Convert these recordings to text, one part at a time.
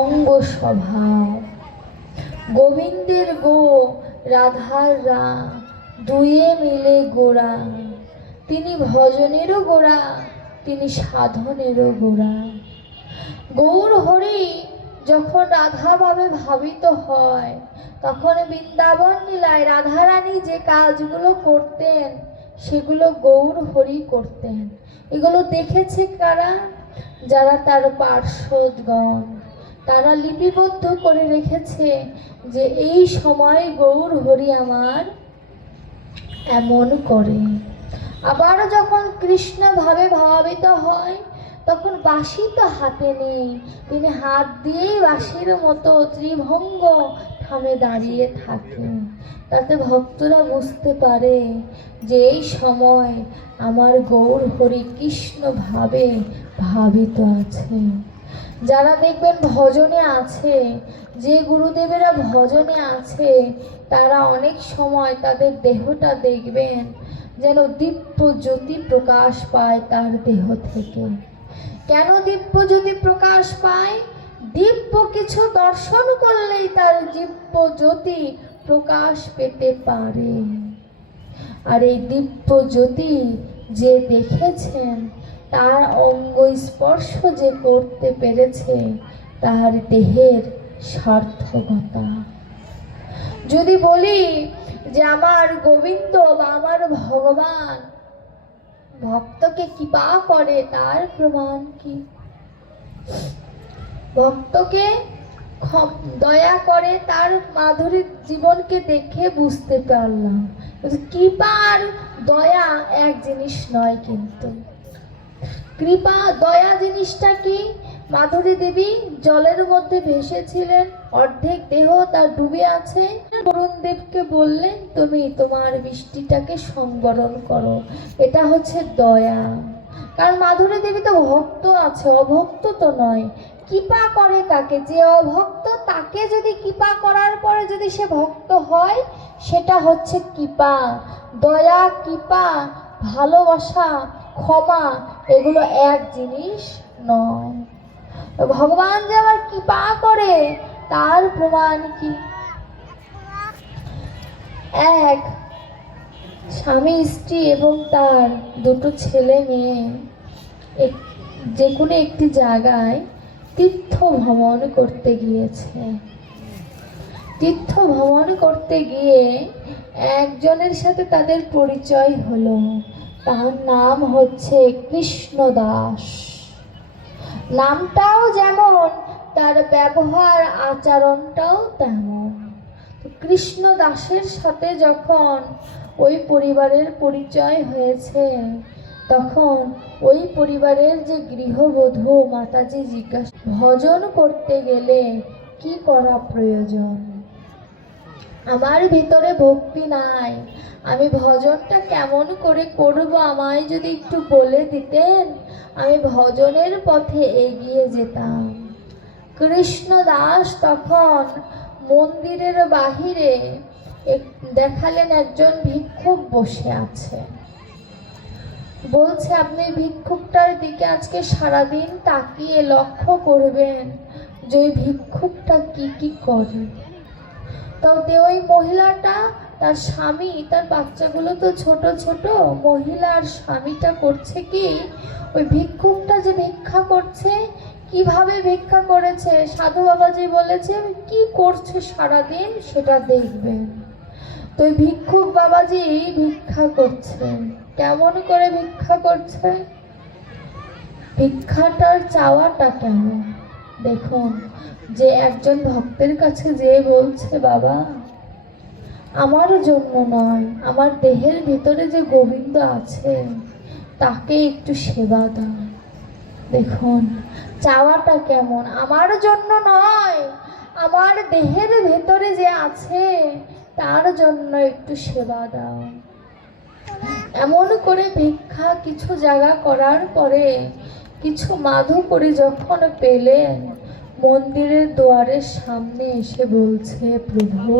অঙ্গ স্বভাব গোবিন্দের গো, রাধার রা, দুয়ে মিলে গোড়া তিনি ভজনেরও গোড়া তিনি সাধনেরও গোড়া গৌর হরি যখন রাধা ভাবে ভাবিত হয়, তখন বৃন্দাবন লীলায় রাধারানী যে কাজগুলো করতেন, সেগুলো গৌর হরি করতেন। এগুলো দেখেছে কারা? যারা তার পার্শ্বদগণ। তারা লিপিবদ্ধ করে রেখেছে যে এই সময় গৌর হরি আমার এমন করে। আবার যখন কৃষ্ণ ভাবে ভাবিত হয়, তখন বাঁশি তো হাতে নেই। তিনি হাত দিয়েই বাঁশির মতো ত্রিভঙ্গ থামে দাঁড়িয়ে থাকে। তাতে ভক্তরা বুঝতে পারে যে এই সময় আমার গৌর হরি কৃষ্ণ ভাবে ভাবিত আছে। যারা দেখবেন ভজনে আছে, যে গুরুদেবেরা ভজনে আছে, তারা অনেক সময় তাদের দেহটা দেখবেন যেন দিব্য জ্যোতি প্রকাশ পায় তার দেহ থেকে। কেন দিব্য জ্যোতি প্রকাশ পায়? দিব্য কিছু দর্শন করলেই তার দিব্য জ্যোতি প্রকাশ পেতে পারে। আর এই দিব্য জ্যোতি যে দেখেছেন তার অঙ্গ স্পর্শ যে করতে পেরেছে তার দেহের সার্থকতা। যদি বলি যে আমার গোবিন্দ বা আমার ভগবান, ভক্তকে কৃপা করে তার প্রমাণ কি? ভক্তকে দয়া করে তার মাধুরীর জীবনকে দেখে বুঝতে পারলাম। কিন্তু কৃপা আর দয়া এক জিনিস নয় কিন্তু। কৃপা, দয়া জিনিসটা কি? মাধুরী দেবী জলের মধ্যে ভেসেছিলেন। অর্ধেক দেহ তার ডুবে আছে। বরুণ দেবকে বললেন, তুমি তোমার বৃষ্টিটাকে সংবরণ করো। এটা হচ্ছে দয়া। কারণ মাধুরী দেবী তো ভক্ত আছে, অভক্ত তো নয়। কৃপা করে কাকে যে অভক্ত তাকে যদি কৃপা করার পরে যদি সে ভক্ত হয়, সেটা হচ্ছে কৃপা। দয়া, কৃপা, ভালোবাসা ক্ষমা, এগুলো এক জিনিস নয়। ভগবান যে আবার কৃপা করে, তার প্রমাণ কি? এক, স্বামী, স্ত্রী এবং তার দুটো ছেলে মেয়ে। যে কোনো একটি জায়গায় তীর্থ ভ্রমণ করতে গিয়েছে। তীর্থ ভ্রমণ করতে গিয়ে একজনের সাথে তাদের পরিচয় হলো। তার নাম হচ্ছে কৃষ্ণ দাস নামটাও যেমন, তার ব্যবহার, আচরণটাও তেমন। কৃষ্ণ দাসের সাথে যখন ওই পরিবারের পরিচয় হয়েছে, তখন ওই পরিবারের যে গৃহবধূ মাতাজি জিজ্ঞাসা ভজন করতে গেলে কি করা প্রয়োজন? আমার ভিতরে ভক্তি নাই। আমি ভজনটা কেমন করে করব আমায় যদি একটু বলে দিতেন, আমি ভজনের পথে এগিয়ে যেতাম। কৃষ্ণ দাস তখন মন্দিরের বাহিরে দেখালেন একজন ভিক্ষুক বসে আছে। বলছে, আপনি ভিক্ষুকটার দিকে আজকে সারাদিন তাকিয়ে লক্ষ্য করবেন যে ভিক্ষুকটা কি কি করে? তো ওই মহিলাটা, তার স্বামী, তার বাচ্চাগুলো তো ছোট ছোট, মহিলা আর স্বামীটা করছে কি? ওই ভিক্ষুকটা যে ভিক্ষা করছে, কীভাবে ভিক্ষা করেছে? সাধু বাবাজি বলেছে, কি করছে সারাদিন সেটা দেখবে। তো ওই ভিক্ষুক বাবাজি ভিক্ষা করছে। কেমন করে ভিক্ষা করছে? ভিক্ষাটার চাওয়াটা কেমন? দেখুন, যে একজন ভক্তের কাছে যে বলছে, বাবা, আমার জন্য নয়, আমার দেহের ভিতরে যে গোবিন্দ আছে, তাকে একটু সেবা দাও। দেখুন, চাওয়াটা কেমন? আমার জন্য নয়, আমার দেহের ভেতরে যে আছে, তার জন্য একটু সেবা দাও। এমন করে ভিক্ষা কিছু জায়গা করার পরে কিছু মাধু করে যখন পেলেন মন্দিরের দুয়ারের সামনে এসে বলছে, প্রভু,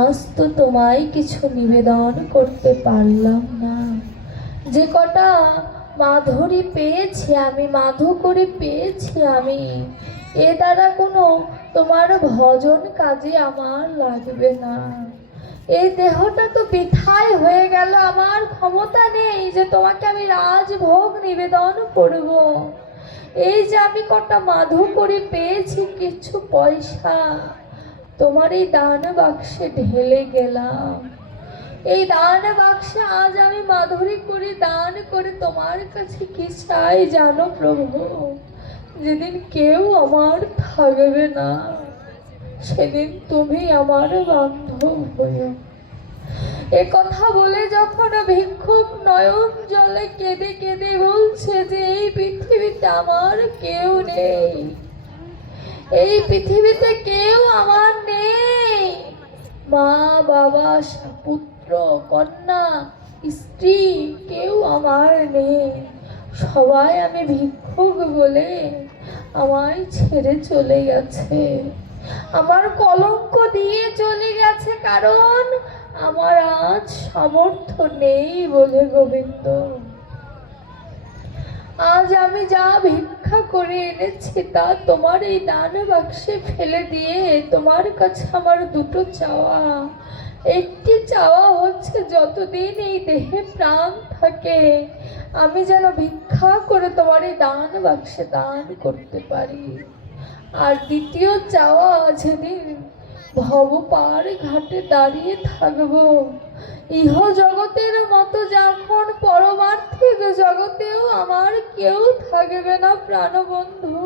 আজ তো তোমায় কিছু নিবেদন করতে পারলাম না। যে কটা মাধুরী পেয়েছি আমি মাধু করে পেয়েছি আমি, এ দ্বারা কোনো তোমার ভজন কাজে আমার লাগবে না। এই দেহটা তো বৃথাই হয়ে গেল, আমার ক্ষমতা নেই যে তোমাকে আমি রাজভোগ নিবেদন করব। এই যে আমি কটা মাধু করে পেয়েছি কিছু পয়সা, তোমার এই দান বাক্সে ঢেলে গেলাম। এই দান বাক্সে আজ আমি মাধুরী করে দান করে তোমার কাছে কি চাই জানো প্রভু? যেদিন কেউ আমার থাকবে না, সেদিন তুমি আমার বান্ধব হইও এ কথা বলে যখন ভিক্ষুক নয়ন জলে কেঁদে কেঁদে বলছে যে, এই পৃথিবীতে আমার কেউ নেই। এই পৃথিবীতে কেউ আমার নেই। মা, বাবা, পুত্র, কন্যা, স্ত্রী কেউ আমার নেই। সবাই আমি ভিক্ষুক বলে আমায় ছেড়ে চলে গেছে। আমার কলঙ্ক দিয়ে চলে গেছে কারণ আমার আজ সামর্থ্য নেই বলে গোবিন্দ। আজ আমি যা ভিক্ষা করে এনেছি তা তোমার এই দান বাক্সে ফেলে দিয়ে তোমার কাছে আমার দুটো চাওয়া। একটি চাওয়া হচ্ছে যতদিন এই দেহে প্রাণ থাকে, আমি যেন ভিক্ষা করে তোমার এই দান বাক্সে দান করতে পারি। আর দ্বিতীয় চাওয়া যেদিন ভব পার ঘাটে দাঁড়িয়ে থাকব। ইহ জগতের মতো যখন পরমার্থিক জগতেও আমার কেউ থাকবে না প্রাণবন্ধু।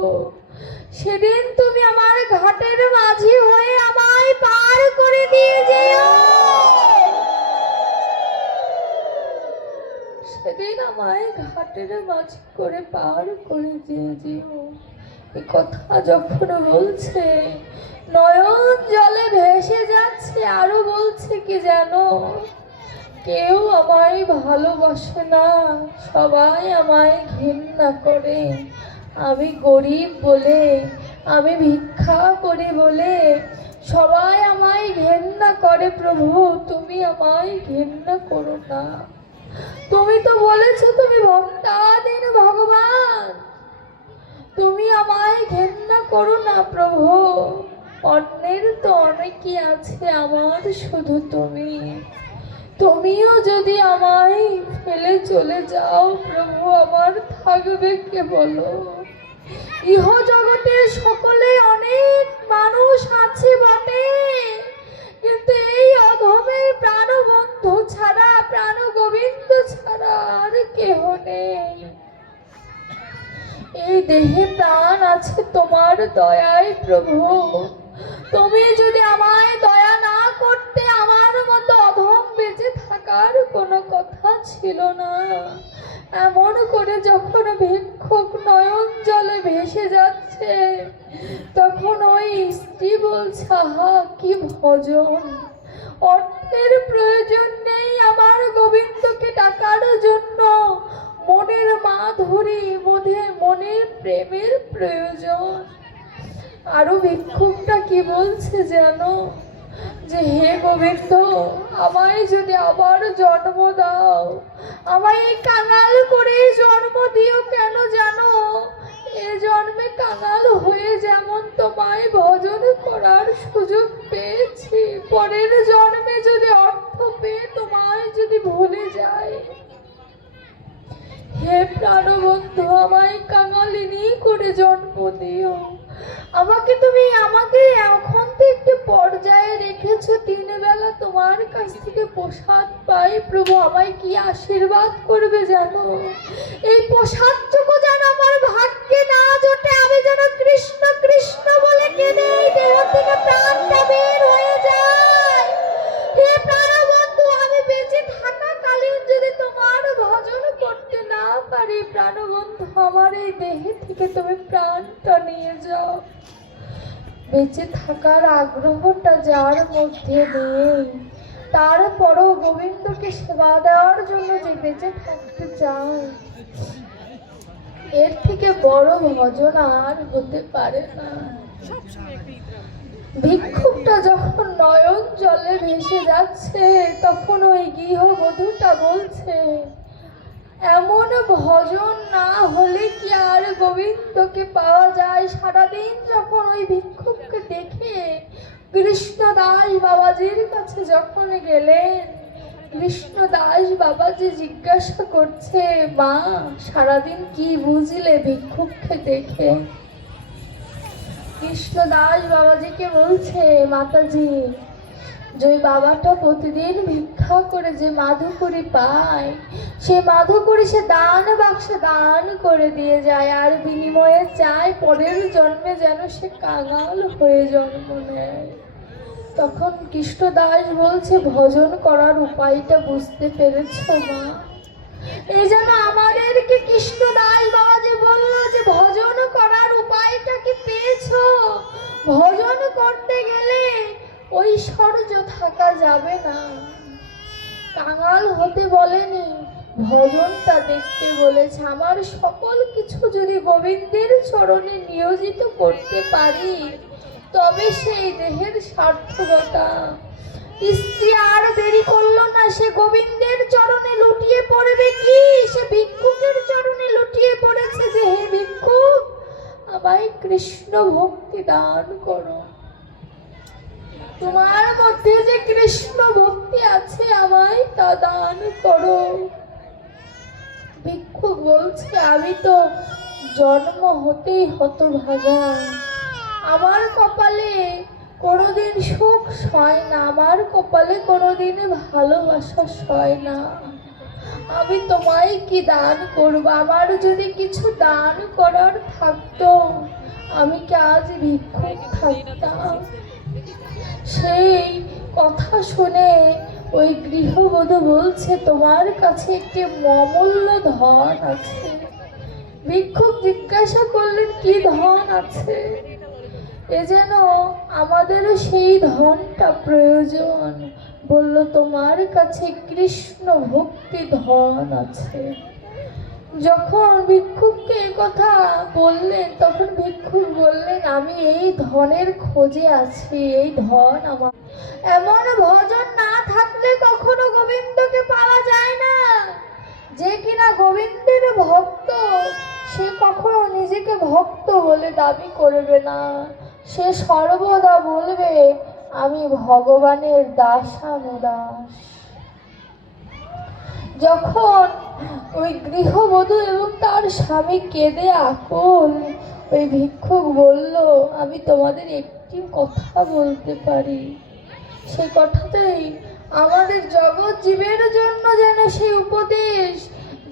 সেদিন তুমি আমার ঘাটের মাঝি হয়ে আমায় পার করে দিয়ে যেও। সেদিন আমায় ঘাটের মাঝি করে পার করে দিয়ে যেও। এ কথা যখন বলছে, নয়ন জলে ভেসে যাচ্ছে, আরও বলছে কি জানো? কেউ আমায় ভালোবাসে না, সবাই আমায় ঘৃণা করে। আমি গরিব বলে, আমি ভিক্ষা করি বলে, সবাই আমায় ঘেন্না করে প্রভু, তুমি আমায় ঘেন্না করো না। তুমি তো বলেছ তুমি ভক্তাধীন ভগবান। তুমি আমায় ঘেন্না করো না প্রভু। অন্যের তো অনেকই আছে, আমার শুধু তুমি। তুমিও যদি আমায় ফেলে চলে যাও, প্রভু আমার থাকবে কে বলো? ইহ জগতে সকলে অনেক মানুষ আছে বটে, কিন্তু এই অধমের প্রাণবন্ধু ছাড়া প্রাণ গোবিন্দ ছাড়া আর কেহ নেই। এই দেহে প্রাণ আছে তোমার দয়ায় প্রভু। তুমি যদি আমায় দয়া না করতে আমার মতো অধম বেঁচে থাকার কোনো কথা ছিল না, এমন করে যখন ভিক্ষুক নয়ন জলে ভেসে যাচ্ছে, তখন ওই স্ত্রী বলছে, আহা, কি ভজন। অর্থের প্রয়োজন নেই আমার গোবিন্দকে টাকার জন্য। মনের মাধুরী মনে মনের প্রেমের প্রয়োজন। আরও ভিক্ষুকটা কি বলছে জানো? যে, হে গোবিন্দ, আমায় যদি আবার জন্ম দাও, আমায় কাঙাল করে জন্ম দিও কেন জানো? এ জন্মে কাঙাল হয়ে যেমন তোমায় ভজন করার সুযোগ পেয়েছি, পরের জন্মে যদি অর্থ পেয়ে তোমায় যদি ভুলে যায় হে প্রাণবন্ধু, আমায় কাঙালিনী করে জন্ম দিও। আমাকে তুমি আমাকে এখন তো একটু পর্যায়ে রেখেছো তিন বেলা তোমার কাছ থেকে প্রসাদ পাই। প্রভু, আমায় কি আশীর্বাদ করবে জানো? এই প্রসাদটুকু বেঁচে থাকার আগ্রহটা যার মধ্যে নেই তারপরও গোবিন্দকে সেবা দেওয়ার জন্য যে বেঁচে থাকতে চায়, এর থেকে বড় ভজন আর হতে পারে না। ভিক্ষুকটা যখন নয়ন জলে ভেসে যাচ্ছে, তখন ওই গৃহবধূটা বলছে এমন ভজন না হলে কি আর গোবিন্দকে পাওয়া যায়? সারাদিন যখন ওই ভিক্ষুককে দেখে কৃষ্ণদাস বাবাজির কাছে যখন গেলেন, কৃষ্ণদাস বাবাজি জিজ্ঞাসা করছে, মা, সারাদিন কি বুঝলে ভিক্ষুককে দেখে? কৃষ্ণ কৃষ্ণদাস বাবাজিকে বলছে, মাতাজি যে বাবাটা প্রতিদিন ভিক্ষা করে যে মাধুকরি পায়, সে মাধুকরি সে দান বাক্সে দান করে দিয়ে যায়, আর বিনিময়ে চায় পরের জন্মে যেন সে কাঙাল হয়ে জন্ম নেয়। তখন কৃষ্ণদাস বলছে, ভজন করার উপায়টা বুঝতে পেরেছ মা? এই যেন আমাদেরকে কৃষ্ণদাস বাবা যে বলল যে ভজন করার উপায়টা কি পেয়েছ? ভজন করতে গেলে ঐশ্বর্য থাকা যাবে না। কাঙাল হতে বলেনি, ভজনটা দেখতে বলেছে। আমার সকল কিছু যদি গোবিন্দের চরণে নিয়োজিত করতে পারি, তবে সেই দেহের সার্থকতা। স্ত্রী আর দেরি করল না, সে গোবিন্দের চরণে লুটিয়ে পড়বে কি? সে ভিক্ষুকের চরণে লুটিয়ে পড়েছে যে, হে ভিক্ষুক আমায় কৃষ্ণ ভক্তি দান করো। তোমার মধ্যে যে কৃষ্ণ ভক্তি আছে, আমায় তা দান করো। ভিক্ষু বলছে, আমি তো জন্ম হতেই হতভাগা। আমার কপালে কোনোদিন সুখ সয় না, আমার কপালে কোনোদিন ভালোবাসা সয় না। আমি তোমায় কি দান করব? আমার যদি কিছু দান করার থাকতো, আমি কি আজ ভিক্ষুক থাকতাম? সেই কথা শুনে ওই গৃহবধূ বলছে, তোমার কাছে একটি অমূল্য ধন আছে। ভিক্ষুক জিজ্ঞাসা করলেন, কি ধন আছে? এ যেন আমাদেরও সেই ধনটা প্রয়োজন। বলল, তোমার কাছে কৃষ্ণ ভক্তি ধন আছে। যখন ভিক্ষুককে কথা বললেন, তখন ভিক্ষুক বললেন, আমি এই ধনের খোঁজে আছি, এই ধন আমার। এমন ভজন না থাকলে কখনো গোবিন্দকে পাওয়া যায় না। যে কিনা গোবিন্দের ভক্ত, সে কখনো নিজেকে ভক্ত বলে দাবি করবে না। সে সর্বদা বলবে, আমি ভগবানের দাসানুদাস। যখন ওই গৃহবধূ এবং তার স্বামী কেঁদে আকুল, ওই ভিক্ষুক বলল, আমি তোমাদের একটি কথা বলতে পারি। সে কথাতেই আমাদের জগৎ জীবের জন্য যেন সেই উপদেশ,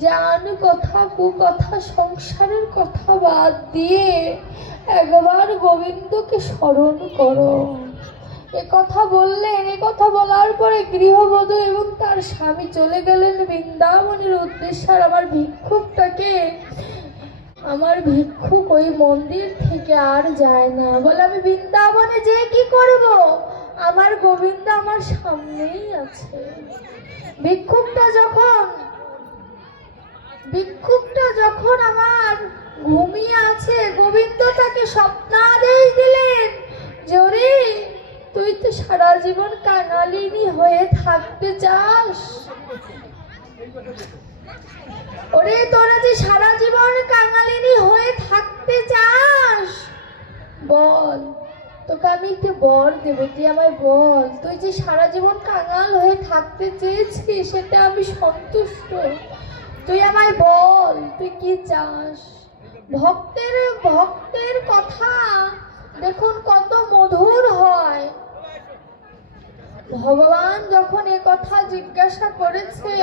জান কথা কুকথা সংসারের কথা বাদ দিয়ে একবার গোবিন্দকে স্মরণ করো। এ কথা বললেন, এ কথা বলার পরে গৃহবধূ এবং তার স্বামী চলে গেলেন বৃন্দাবনের উদ্দেশ্যে। আর আমার ভিক্ষুকটাকে, আমার ভিক্ষুক ওই মন্দির থেকে আর যায় না। বলে, আমি বৃন্দাবনে যে কি করব? আমার গোবিন্দ আমার সামনেই আছে। ভিক্ষুকটা যখন ভিক্ষুকটা যখন আমার ঘুমিয়ে আছে, গোবিন্দ তাকে স্বপ্নাদেশ দিলেন ওরে তুই তো সারা জীবন কাঙালিনী হয়ে থাকতে চাস। ওরে, তোরা যে সারা জীবন কাঙালিনী হয়ে থাকতে চাস। বল, তোকে আমি একটু বর দেব, তুই আমায় বল। তুই যে সারা জীবন কাঙাল হয়ে থাকতে চেয়েছিস, সেটা আমি সন্তুষ্ট। তুই আমায় বল, তুই কি চাস? ভক্তের ভক্তের কথা দেখুন কত মধুর হয়। ভগবান যখন এ কথা জিজ্ঞাসা করেছে,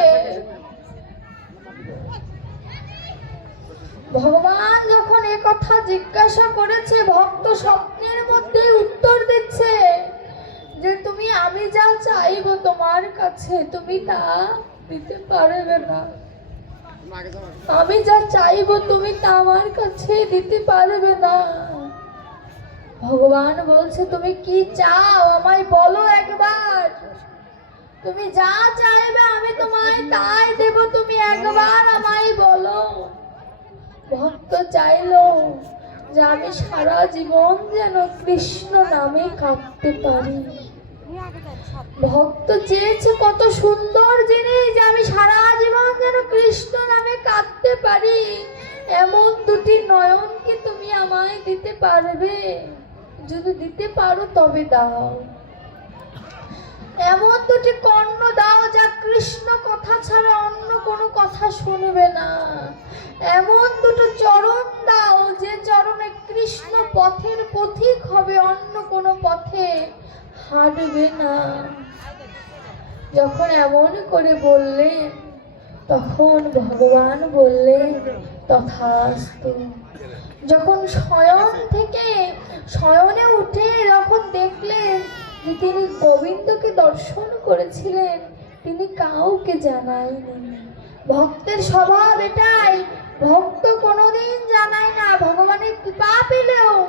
ভগবান যখন এ কথা জিজ্ঞাসা করেছে, ভক্ত স্বপ্নের মধ্যে উত্তর দিচ্ছে যে, তুমি, আমি যা চাইব তোমার কাছে, তুমি তা দিতে পারবে না। আমি যা চাইব তুমি তা আমার কাছে দিতে পারবে না। ভগবান বলছে, তুমি কি চাও? আমায় বলো একবার। তুমি যা চাইবে আমি তোমায় তাই দেব। তুমি একবার আমায় বলো। ভক্ত চাইলো যে আমি সারা জীবন যেন কৃষ্ণ নামে কাঁদতে পারি। ভক্ত চেয়েছে কত সুন্দর জিনিস যে আমি সারা জীবন যেন কৃষ্ণ নামে কাঁদতে পারি। এমন দুটি নয়ন কি তুমি আমায় দিতে পারবে? যদি দিতে পারো তবে দাও। এমন দুটি কর্ণ দাও যা কৃষ্ণ কথা ছাড়া অন্য কোনো কথা শুনবে না। এমন দুটো চরণ দাও যে চরণে কৃষ্ণ পথের পথিক হবে, অন্য কোনো পথে হাঁটবে না। যখন এমন করে বললেন, তখন ভগবান বললেন, তথাস্তু। যখন শয়ন থেকে শয়নে উঠে যখন দেখলেন যে তিনি গোবিন্দকে দর্শন করেছিলেন। তিনি কাউকে জানায়নি। ভক্তের স্বভাব এটাই। ভক্ত কোনোদিন জানায় না ভগবানের কৃপা পেলেও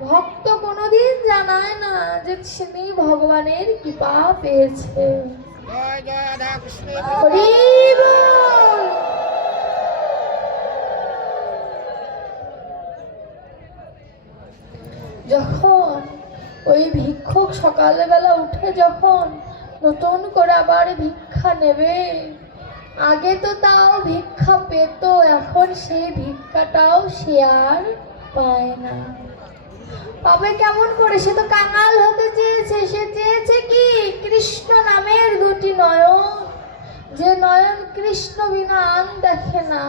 ভক্ত কোনোদিন জানায় না যে তিনি ভগবানের কৃপা পেয়েছে হরি বল। যখন ওই ভিক্ষুক সকালবেলা উঠে যখন নতুন করে আবার ভিক্ষা নেবে, আগে তো তাও ভিক্ষা পেত, এখন সেই ভিক্ষাটাও সে আর পায় না। পাবে কেমন করে, সে তো কাঙাল হতে চেয়েছে, সে চেয়েছে কি কৃষ্ণ নামের দুটি নয়ন। যে নয়ন কৃষ্ণ বিনা আন দেখে না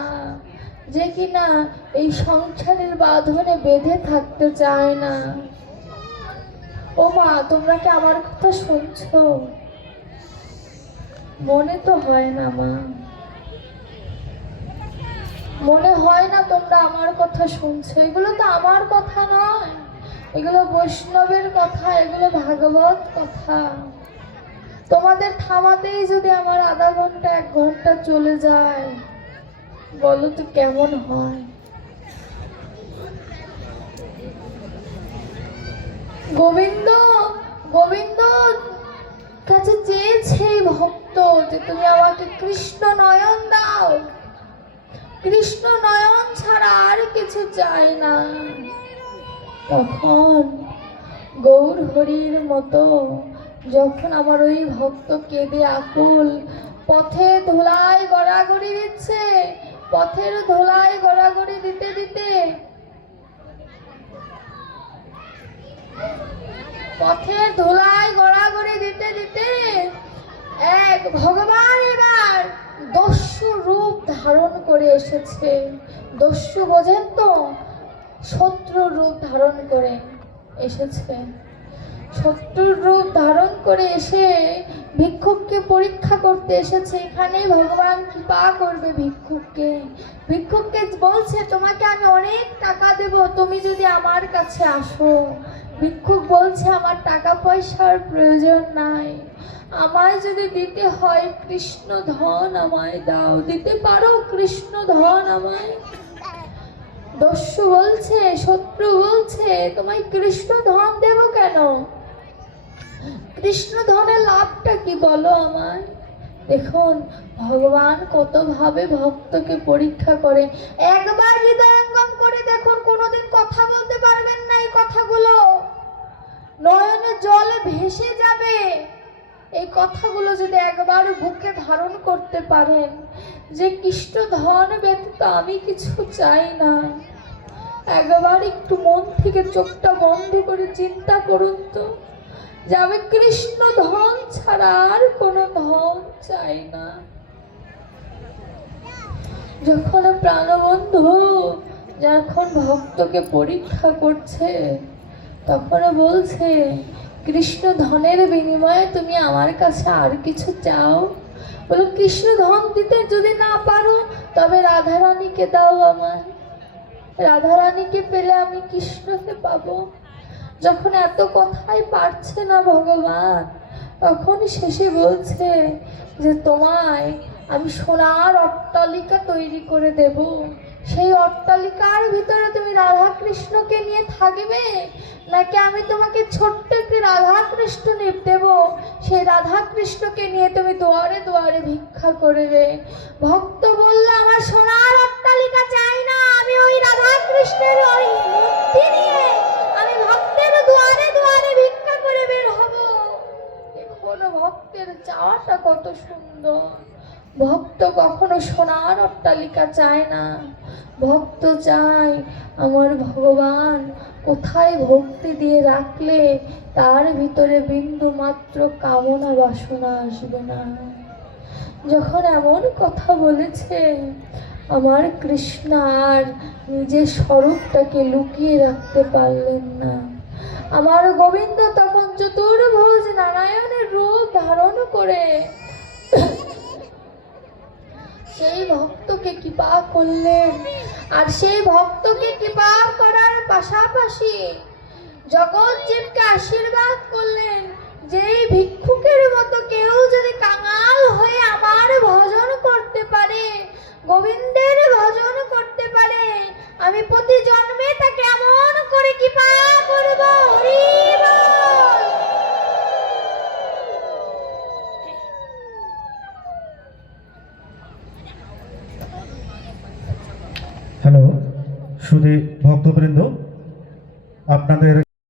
যে কিনা এই সংসারের বাঁধনে বেঁধে থাকতে চায় না। ও মা, তোমরা কি আমার কথা শুনছো? মনে তো হয় না, মা। মনে হয় না তোমরা আমার কথা শুনছো। এগুলো তো আমার কথা নয়। এগুলো বৈষ্ণবের কথা, এগুলো ভাগবত কথা। তোমাদের থামাতেই যদি আমার আধা ঘণ্টা, এক ঘণ্টা চলে যায়। বলো তো কেমন হয়? গোবিন্দ গোবিন্দ, কাছে চেয়েছে ভক্ত যে তুমি আমাকে কৃষ্ণ নয়ন দাও। কৃষ্ণ নয়ন ছাড়া আর কিছু চাই না। তখন গৌর হরির মতো যখন আমার ওই ভক্ত কেঁদে আকুল পথে ধুলাই গড়াগড়ি দিচ্ছে পথের ধুলাই গড়াগড়ি দিতে দিতে। পথের ধুলাই গড়াগড়ি দিতে দিতে এক ভগবান এবার দস্যু রূপ ধারণ করে এসেছে। দস্যু বোঝেন তো? শত্রু রূপ ধারণ করে এসেছে। শত্রুর রূপ ধারণ করে এসে ভিক্ষুককে পরীক্ষা করতে এসেছে, এখানেই ভগবান কৃপা করবে ভিক্ষুককে। ভিক্ষুককে বলছে, তোমাকে আমি অনেক টাকা দেব, তুমি যদি আমার কাছে আসো। ভিক্ষুক বলছে, আমার টাকা পয়সার প্রয়োজন নাই। আমায় যদি দিতে হয় কৃষ্ণ ধন আমায় দাও। দিতে পারো কৃষ্ণ ধন আমায়? দস্যু বলছে, শত্রু বলছে, তোমায় কৃষ্ণ ধন দেব কেন? কৃষ্ণ ধনের লাভটা কি বলো আমায়? দেখুন, ভগবান কতভাবে ভক্তকে পরীক্ষা করে একবার হৃদয়ঙ্গম করে দেখুন, কোনোদিন কথা বলতে পারবেন না এই কথাগুলো। নয়নে জলে ভেসে যাবে। এই কথাগুলো যদি একবার বুকে ধারণ করতে পারেন, যে কৃষ্ণ ধন ব্যতীত আমি কিছু চাই না। একবার একটু মন থেকে চোখটা বন্ধ করে চিন্তা করুন তো। যে আমি কৃষ্ণ ধন ছাড়া আর কোনো ধন চাই না। যখন প্রাণবন্ধু যখন ভক্তকে পরীক্ষা করছে, তখন বলছে, কৃষ্ণ ধনের বিনিময়ে তুমি আমার কাছে আর কিছু চাও? বলো, কৃষ্ণ ধন দিতে যদি না পারো, তবে রাধারানীকে দাও আমার রাধারানীকে পেলে আমি কৃষ্ণকে পাবো। যখন এত কথাই পারছে না ভগবান, তখন শেষে বলছে যে, তোমায় আমি সোনার অট্টালিকা তৈরি করে দেব। সেই অট্টালিকার ভিতরে তুমি রাধা কৃষ্ণকে নিয়ে থাকবে? নাকি আমি তোমাকে ছোট্ট একটি রাধা কৃষ্ণ নিপ দেব? সেই রাধা কৃষ্ণকে নিয়ে তুমি দুয়ারে দুয়ারে ভিক্ষা করবে। ভক্ত বলল, আমার সোনার অট্টালিকা চাই না, আমি ওই রাধা কৃষ্ণের ওই মূর্তি নিয়ে আমি ভক্তের দুয়ারে দুয়ারে ভিক্ষা করে বের হব কত সুন্দর ভক্ত কখনো সোনার অট্টালিকা চায় না। ভক্ত চায় আমার ভগবান কোথায় ভক্তি দিয়ে রাখলে তার ভিতরে বিন্দু মাত্র কামনা বাসনা আসবে না। যখন এমন কথা বলেছে, আমার কৃষ্ণ আর নিজের স্বরূপটাকে লুকিয়ে রাখতে পারলেন না। আমার গোবিন্দ তখন চতুর্ভুজ নারায়ণের রূপ ধারণ করে সেই ভক্তকে কৃপা করলেন আর সেই ভক্তকে কৃপা করার পাশাপাশি জগৎজীবকে আশীর্বাদ করলেন যে এই ভিক্ষুকের মতো কেউ যদি কাঙাল হয়ে আমার ভজন করতে পারে, গোবিন্দের ভজন করতে পারে, আমি প্রতি জন্মে তাকে এমন করে কৃপা করব, হরি বল। সুধী ভক্তবৃন্দ আপনাদের